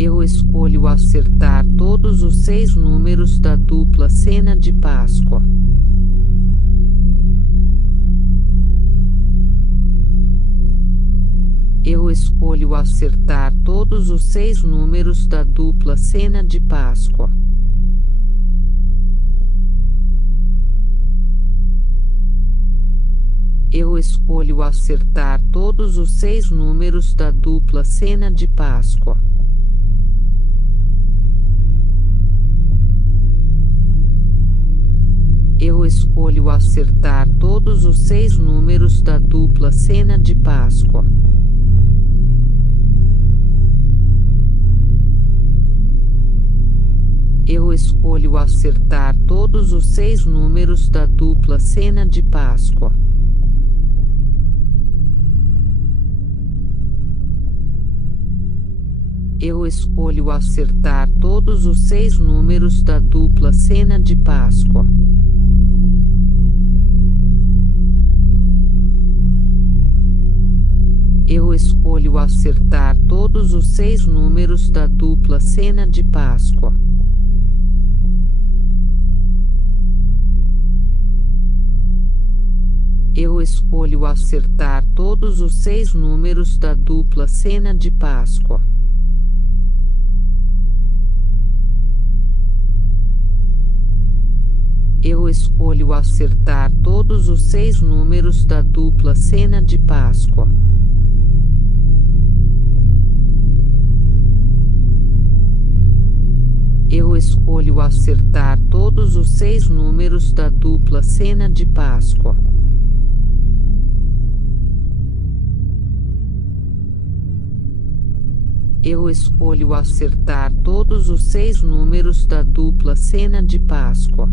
Eu escolho acertar todos os 6 números da dupla cena de Páscoa. Eu escolho acertar todos os 6 números da dupla cena de Páscoa. Eu escolho acertar todos os 6 números da dupla cena de Páscoa. Eu escolho acertar todos os 6 números da dupla cena de Páscoa. Eu escolho acertar todos os 6 números da dupla cena de Páscoa. Eu escolho acertar todos os 6 números da dupla cena de Páscoa. Eu escolho acertar todos os 6 números da dupla cena de Páscoa. Eu escolho acertar todos os 6 números da dupla cena de Páscoa. Eu escolho acertar todos os 6 números da dupla cena de Páscoa. Eu escolho acertar todos os 6 números da dupla cena de Páscoa. Eu escolho acertar todos os 6 números da dupla cena de Páscoa.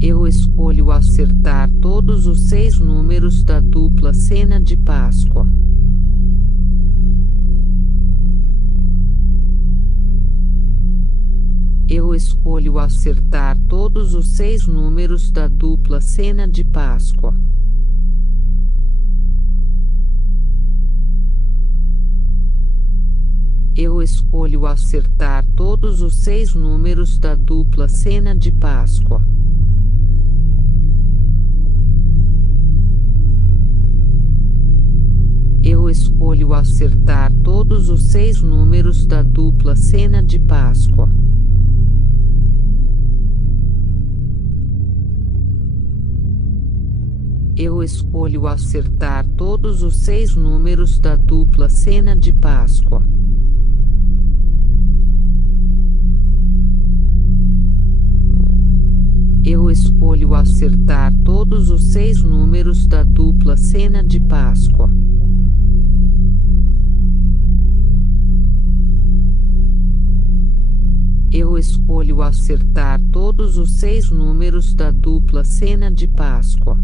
Eu escolho acertar todos os 6 números da dupla cena de Páscoa. Eu escolho acertar todos os 6 números da dupla cena de Páscoa. Eu escolho acertar todos os 6 números da dupla cena de Páscoa. Eu escolho acertar todos os 6 números da dupla cena de Páscoa. Eu escolho acertar todos os 6 números da dupla cena de Páscoa. Eu escolho acertar todos os 6 números da dupla cena de Páscoa. Eu escolho acertar todos os 6 números da dupla cena de Páscoa.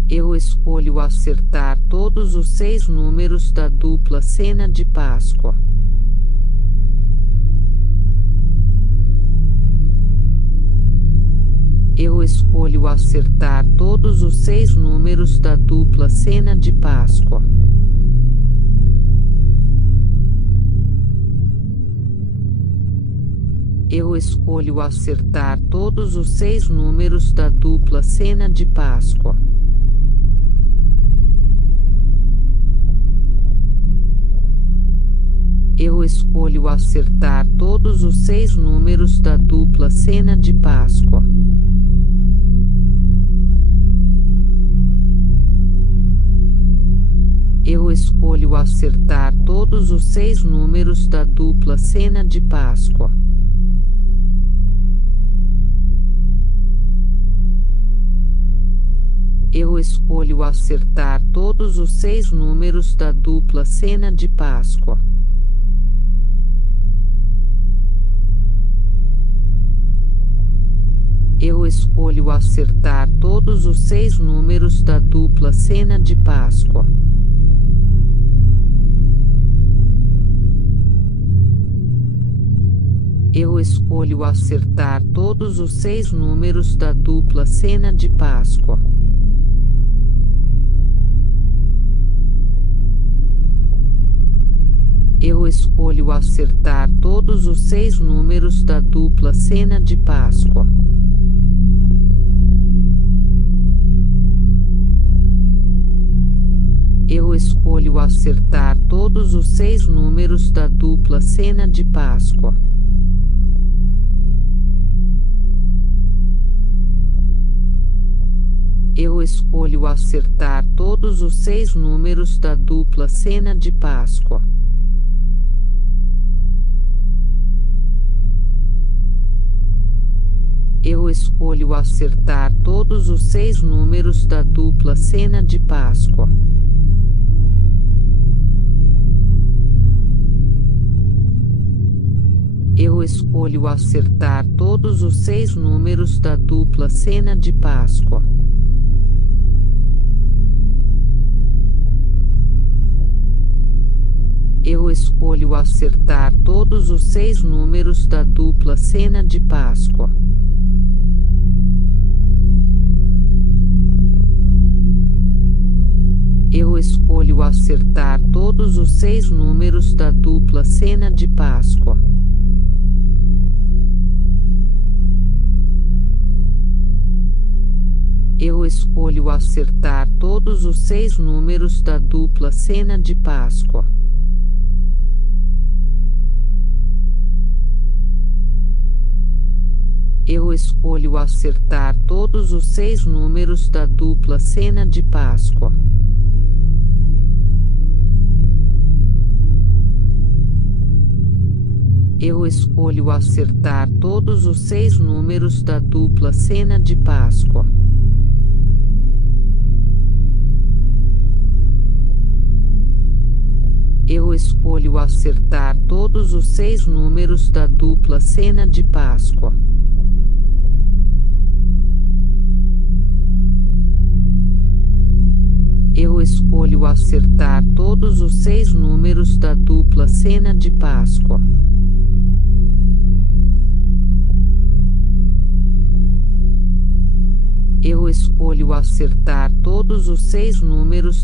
Eu escolho acertar todos os 6 números da dupla cena de Páscoa. Eu escolho acertar todos os 6 números da dupla cena de Páscoa. Eu escolho acertar todos os 6 números da dupla cena de Páscoa. Eu escolho acertar todos os 6 números da dupla cena de Páscoa. Eu escolho acertar todos os 6 números da dupla cena de Páscoa. Eu escolho acertar todos os 6 números da dupla cena de Páscoa. Eu escolho acertar todos os 6 números da dupla cena de Páscoa. Eu escolho acertar todos os 6 números da dupla cena de Páscoa. Eu escolho acertar todos os 6 números da dupla cena de Páscoa. Eu escolho acertar todos os 6 números da dupla cena de Páscoa. Eu escolho acertar todos os 6 números da dupla cena de Páscoa. Eu escolho acertar todos os 6 números da dupla cena de Páscoa. Eu escolho acertar todos os 6 números da dupla cena de Páscoa. Eu escolho acertar todos os 6 números da dupla cena de Páscoa. Eu escolho acertar todos os 6 números da dupla cena de Páscoa. Eu escolho acertar todos os 6 números da dupla cena de Páscoa. Eu escolho acertar todos os 6 números da dupla cena de Páscoa. Eu escolho acertar todos os 6 números da dupla cena de Páscoa. Eu escolho acertar todos os 6 números da dupla cena de Páscoa. Eu escolho acertar todos os 6 números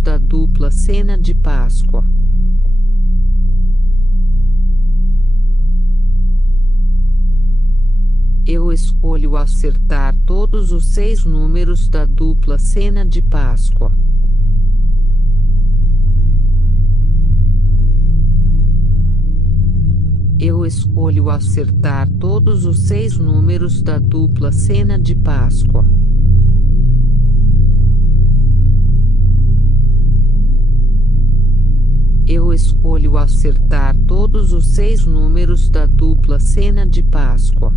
da dupla cena de Páscoa. Eu escolho acertar todos os 6 números da dupla cena de Páscoa. Eu escolho acertar todos os 6 números da dupla cena de Páscoa. Eu escolho acertar todos os 6 números da dupla cena de Páscoa. Eu escolho acertar todos os 6 números da dupla cena de Páscoa.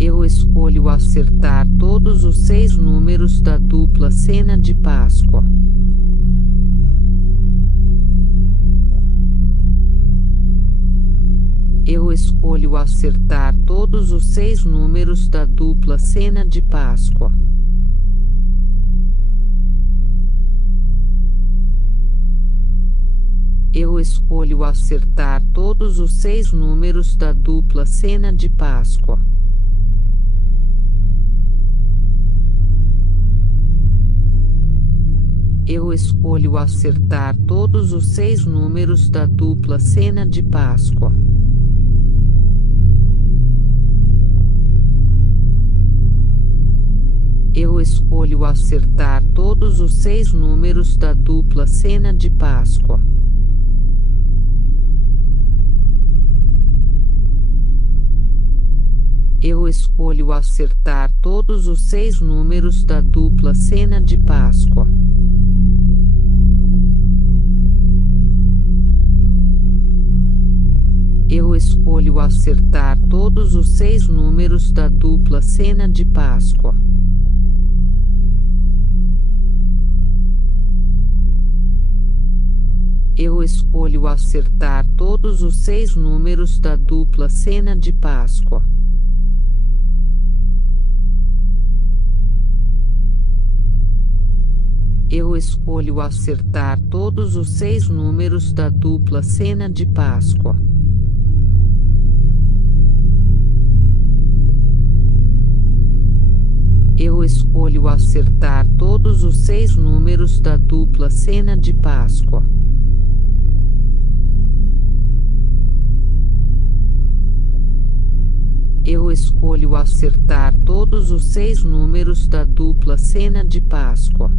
Eu escolho acertar todos os 6 números da dupla cena de Páscoa. Eu escolho acertar todos os 6 números da dupla cena de Páscoa. Eu escolho acertar todos os 6 números da dupla cena de Páscoa. Eu escolho acertar todos os 6 números da dupla cena de Páscoa. Eu escolho acertar todos os 6 números da dupla cena de Páscoa. Eu escolho acertar todos os 6 números da dupla cena de Páscoa. Eu escolho acertar todos os 6 números da dupla cena de Páscoa. Eu escolho acertar todos os 6 números da dupla cena de Páscoa. Eu escolho acertar todos os 6 números da dupla cena de Páscoa. Eu escolho acertar todos os 6 números da dupla cena de Páscoa. Eu escolho acertar todos os 6 números da dupla cena de Páscoa.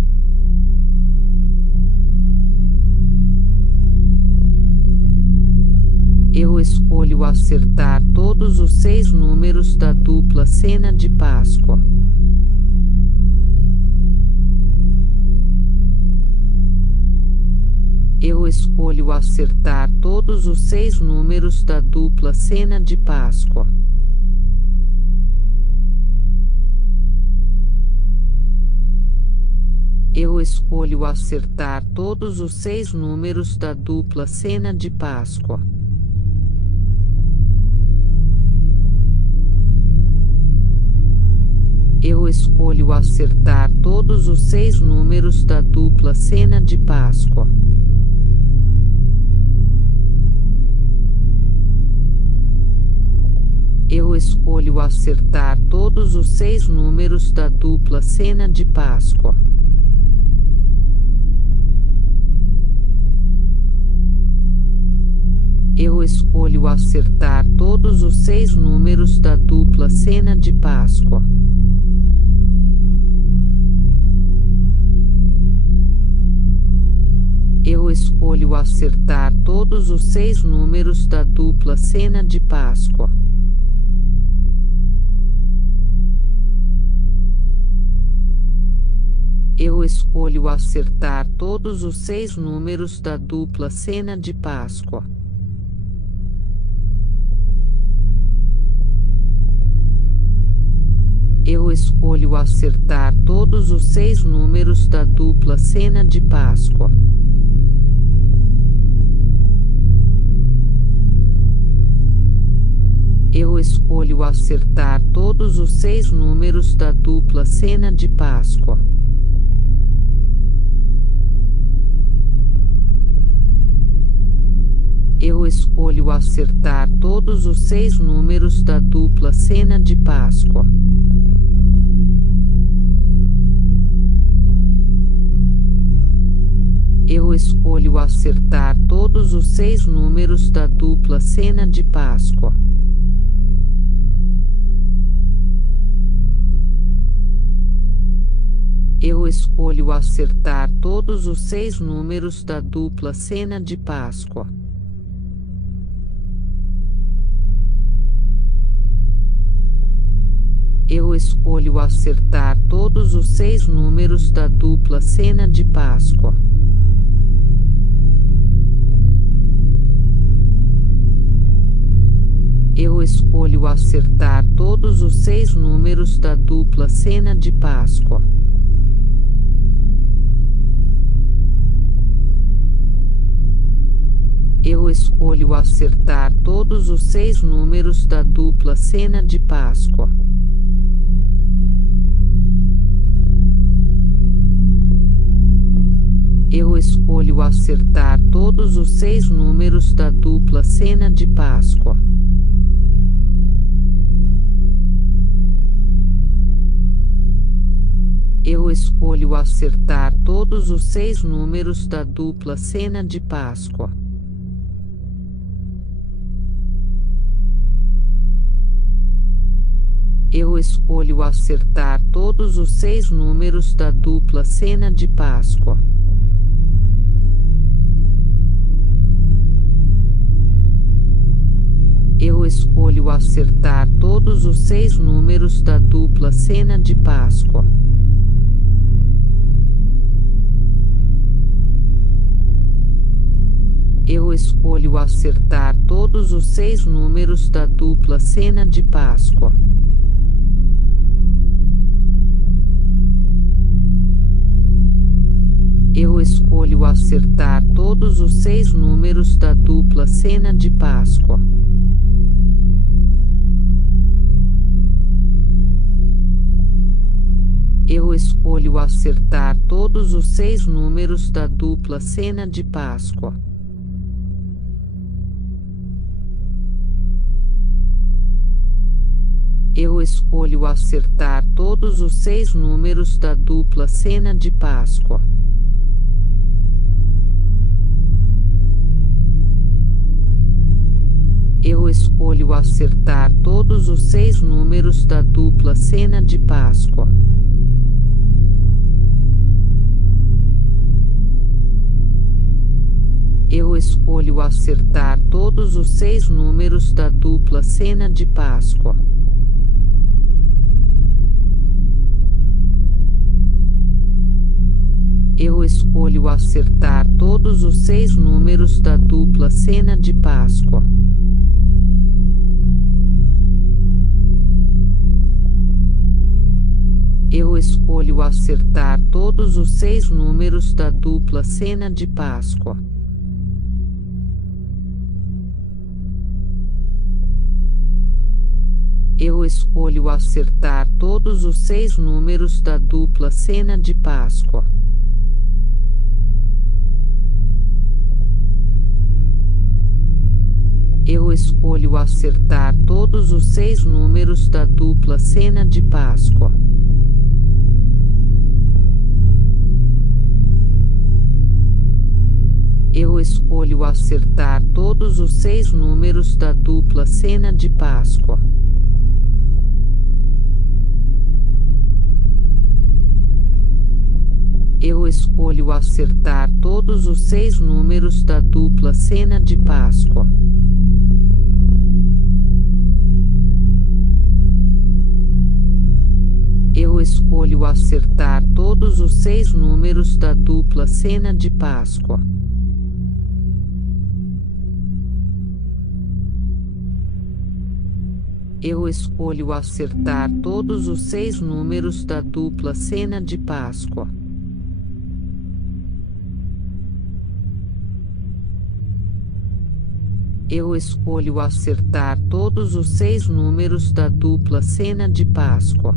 Eu escolho acertar todos os 6 números da dupla cena de Páscoa. Eu escolho acertar todos os 6 números da dupla cena de Páscoa. Eu escolho acertar todos os 6 números da dupla cena de Páscoa. Eu escolho acertar todos os 6 números da dupla cena de Páscoa. Eu escolho acertar todos os 6 números da dupla cena de Páscoa. Eu escolho acertar todos os 6 números da dupla cena de Páscoa. Eu escolho acertar todos os 6 números da dupla cena de Páscoa. Eu escolho acertar todos os 6 números da dupla cena de Páscoa. Eu escolho acertar todos os 6 números da dupla cena de Páscoa. Eu escolho acertar todos os 6 números da dupla cena de Páscoa. Eu escolho acertar todos os 6 números da dupla cena de Páscoa. Eu escolho acertar todos os 6 números da dupla cena de Páscoa. Eu escolho acertar todos os 6 números da dupla cena de Páscoa. Eu escolho acertar todos os 6 números da dupla cena de Páscoa. Eu escolho acertar todos os 6 números da dupla cena de Páscoa. Eu escolho acertar todos os 6 números da dupla cena de Páscoa. Eu escolho acertar todos os 6 números da dupla cena de Páscoa. Eu escolho acertar todos os 6 números da dupla cena de Páscoa. Eu escolho acertar todos os 6 números da dupla cena de Páscoa. Eu escolho acertar todos os 6 números da dupla cena de Páscoa. Eu escolho acertar todos os 6 números da dupla cena de Páscoa. Eu escolho acertar todos os 6 números da dupla cena de Páscoa. Eu escolho acertar todos os 6 números da dupla cena de Páscoa. Eu escolho acertar todos os 6 números da dupla cena de Páscoa. Eu escolho acertar todos os 6 números da dupla cena de Páscoa. Eu escolho acertar todos os 6 números da dupla cena de Páscoa. Eu escolho acertar todos os 6 números da dupla cena de Páscoa. Eu escolho acertar todos os 6 números da dupla cena de Páscoa. Eu escolho acertar todos os 6 números da dupla cena de Páscoa. Eu escolho acertar todos os 6 números da dupla cena de Páscoa. Eu escolho acertar todos os 6 números da dupla cena de Páscoa. Eu escolho acertar todos os 6 números da dupla cena de Páscoa. Eu escolho acertar todos os 6 números da dupla cena de Páscoa. Eu escolho acertar todos os 6 números da dupla cena de Páscoa.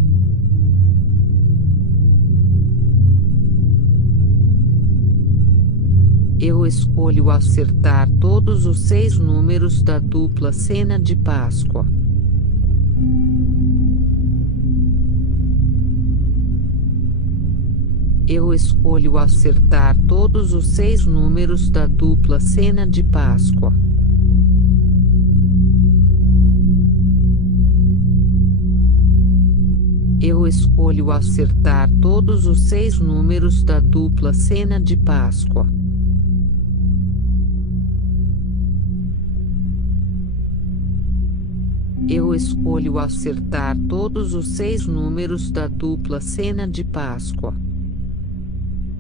Eu escolho acertar todos os 6 números da dupla cena de Páscoa. Eu escolho acertar todos os 6 números da dupla cena de Páscoa. Eu escolho acertar todos os 6 números da dupla cena de Páscoa. Eu escolho acertar todos os 6 números da dupla cena de Páscoa. Eu escolho acertar todos os 6 números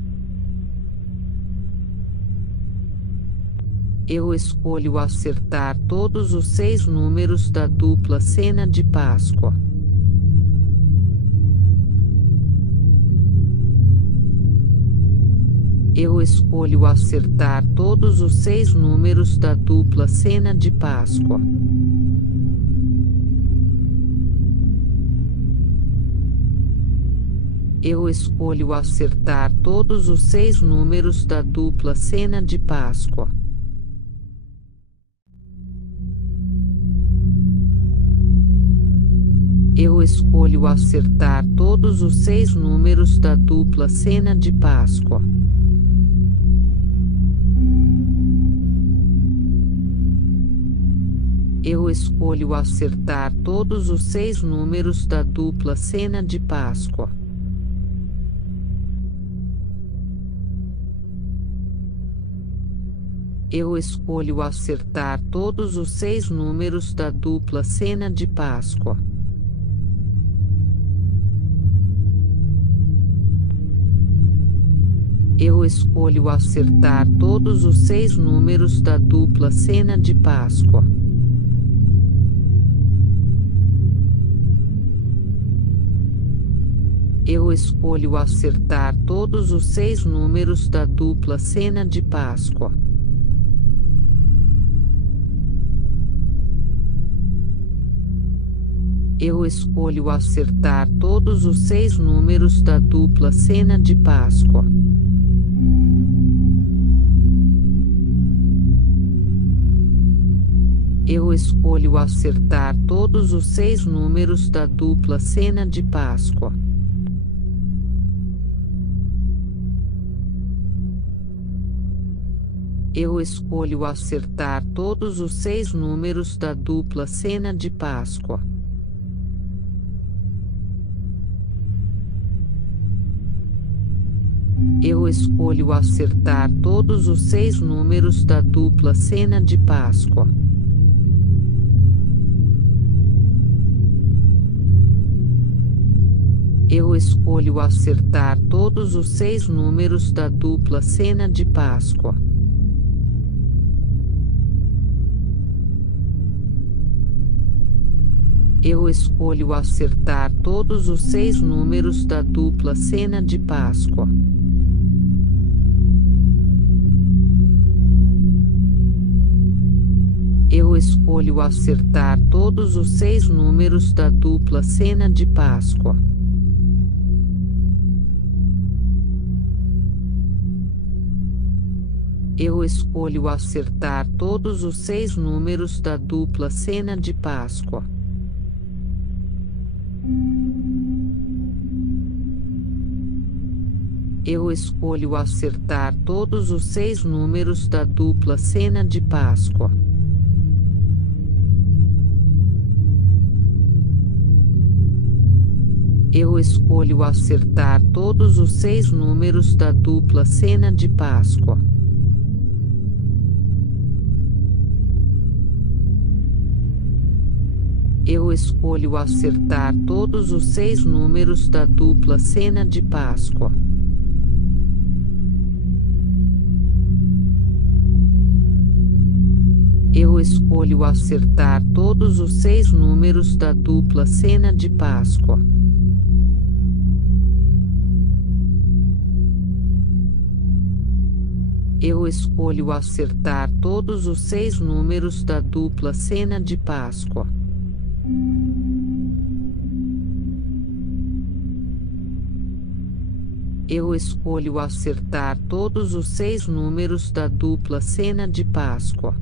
da dupla cena de Páscoa. Eu escolho acertar todos os 6 números da dupla cena de Páscoa. Eu escolho acertar todos os 6 números da dupla cena de Páscoa. Eu escolho acertar todos os 6 números da dupla cena de Páscoa. Eu escolho acertar todos os 6 números da dupla cena de Páscoa. Eu escolho acertar todos os 6 números da dupla cena de Páscoa. Eu escolho acertar todos os 6 números da dupla cena de Páscoa. Eu escolho acertar todos os 6 números da dupla cena de Páscoa. Eu escolho acertar todos os 6 números da dupla cena de Páscoa. Eu escolho acertar todos os 6 números da dupla cena de Páscoa. Eu escolho acertar todos os 6 números da dupla cena de Páscoa. Eu escolho acertar todos os 6 números da dupla cena de Páscoa. Eu escolho acertar todos os 6 números da dupla cena de Páscoa. Eu escolho acertar todos os 6 números da dupla cena de Páscoa. Eu escolho acertar todos os 6 números da dupla cena de Páscoa. Eu escolho acertar todos os 6 números da dupla cena de Páscoa. Eu escolho acertar todos os 6 números da dupla cena de Páscoa. Eu escolho acertar todos os 6 números da dupla cena de Páscoa. Eu escolho acertar todos os 6 números da dupla cena de Páscoa. Eu escolho acertar todos os 6 números da dupla cena de Páscoa. Eu escolho acertar todos os 6 números da dupla cena de Páscoa. Eu escolho acertar todos os 6 números da dupla cena de Páscoa.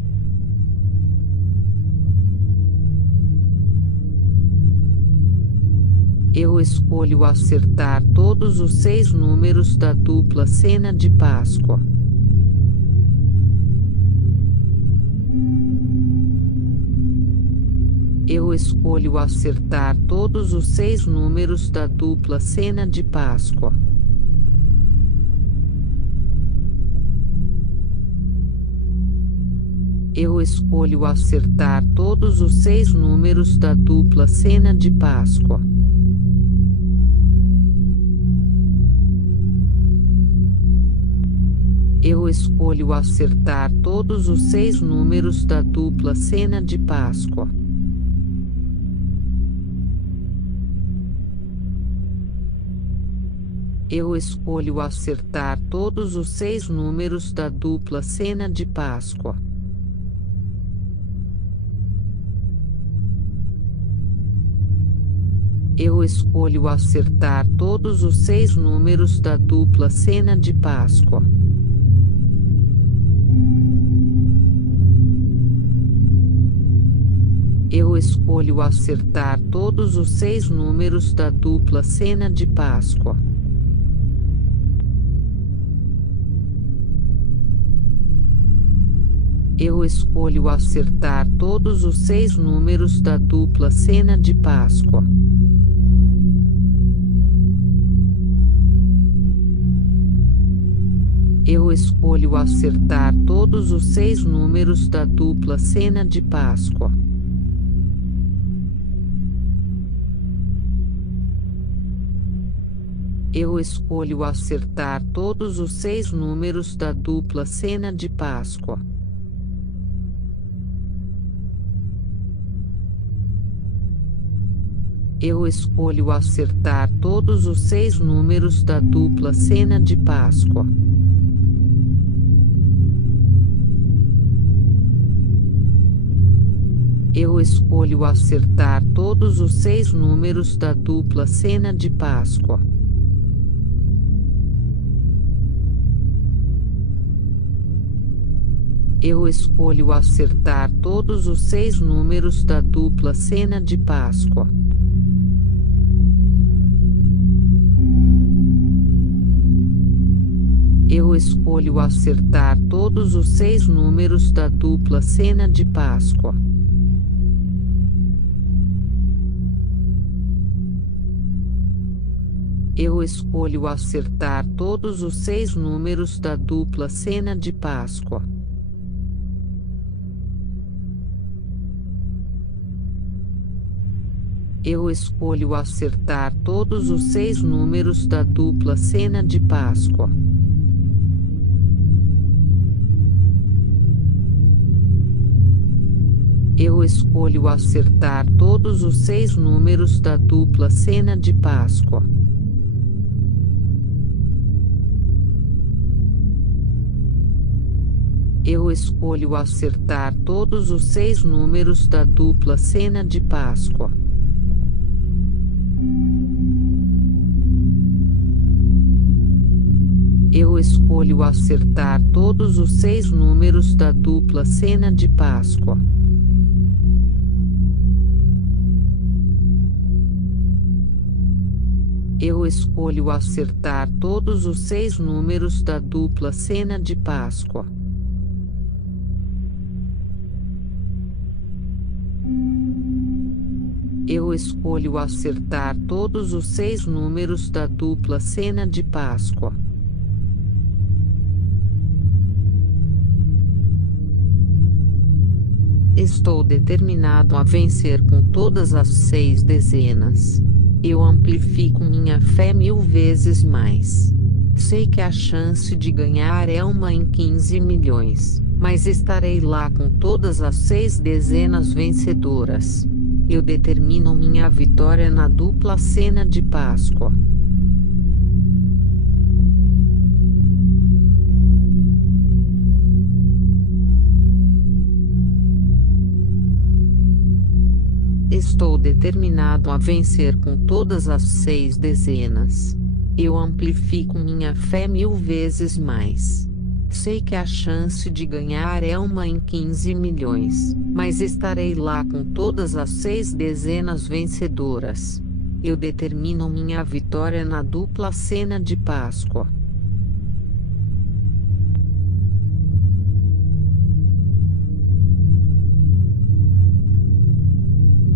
Eu escolho acertar todos os 6 números da dupla cena de Páscoa. Eu escolho acertar todos os 6 números da dupla cena de Páscoa. Eu escolho acertar todos os 6 números da dupla cena de Páscoa. Eu escolho acertar todos os 6 números da dupla cena de Páscoa. Eu escolho acertar todos os 6 números da dupla cena de Páscoa. Eu escolho acertar todos os 6 números da dupla cena de Páscoa. Eu escolho acertar todos os 6 números da dupla cena de Páscoa. Eu escolho acertar todos os 6 números da dupla cena de Páscoa. Eu escolho acertar todos os 6 números da dupla cena de Páscoa. Eu escolho acertar todos os 6 números da dupla cena de Páscoa. Eu escolho acertar todos os 6 números da dupla cena de Páscoa. Eu escolho acertar todos os 6 números da dupla cena de Páscoa. Eu escolho acertar todos os 6 números da dupla cena de Páscoa. Eu escolho acertar todos os 6 números da dupla cena de Páscoa. Eu escolho acertar todos os 6 números da dupla cena de Páscoa. Eu escolho acertar todos os 6 números da dupla cena de Páscoa. Eu escolho acertar todos os 6 números da dupla cena de Páscoa. Eu escolho acertar todos os 6 números da dupla cena de Páscoa. Eu escolho acertar todos os 6 números da dupla cena de Páscoa. Eu escolho acertar todos os 6 números da dupla cena de Páscoa. Eu escolho acertar todos os 6 números da dupla cena de Páscoa. Eu escolho acertar todos os 6 números da dupla cena de Páscoa. Estou determinado a vencer com todas as 6 dezenas. Eu amplifico minha fé 1000 vezes mais. Sei que a chance de ganhar é 1 em 15 milhões, mas estarei lá com todas as 6 dezenas vencedoras. Eu determino minha vitória na dupla cena de Páscoa. Estou determinado a vencer com todas as 6 dezenas. Eu amplifico minha fé 1000 vezes mais. Sei que a chance de ganhar é 1 em 15 milhões, mas estarei lá com todas as 6 dezenas vencedoras. Eu determino minha vitória na dupla cena de Páscoa.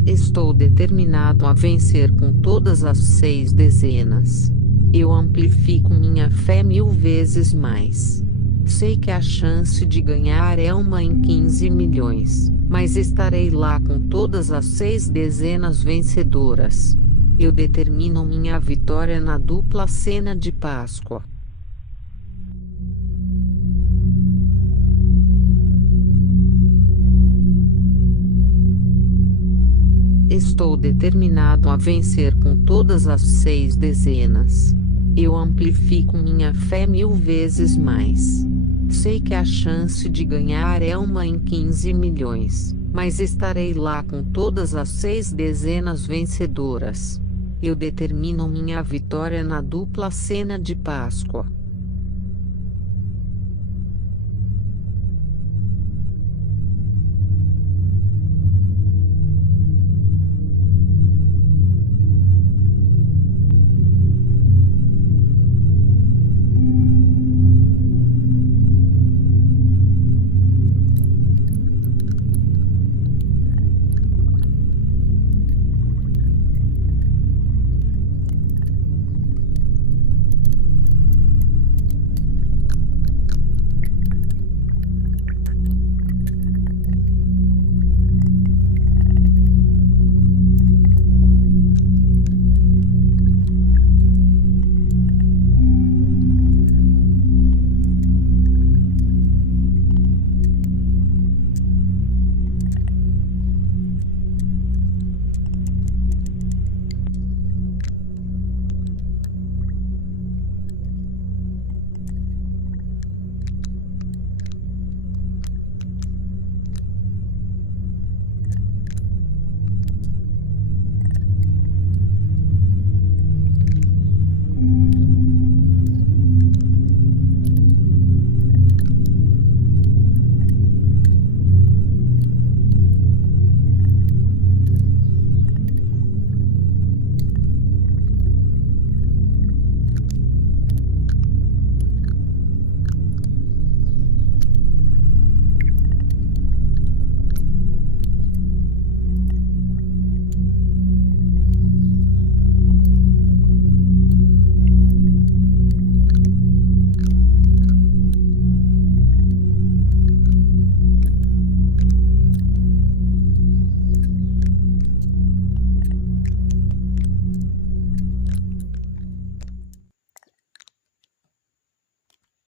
Estou determinado a vencer com todas as 6 dezenas. Eu amplifico minha fé 1000 vezes mais. Sei que a chance de ganhar é 1 em 15 milhões, mas estarei lá com todas as 6 dezenas vencedoras. Eu determino minha vitória na dupla cena de Páscoa. Estou determinado a vencer com todas as 6 dezenas. Eu amplifico minha fé 1000 vezes mais. Sei que a chance de ganhar é 1 em 15 milhões, mas estarei lá com todas as 6 dezenas vencedoras. Eu determino minha vitória na dupla cena de Páscoa.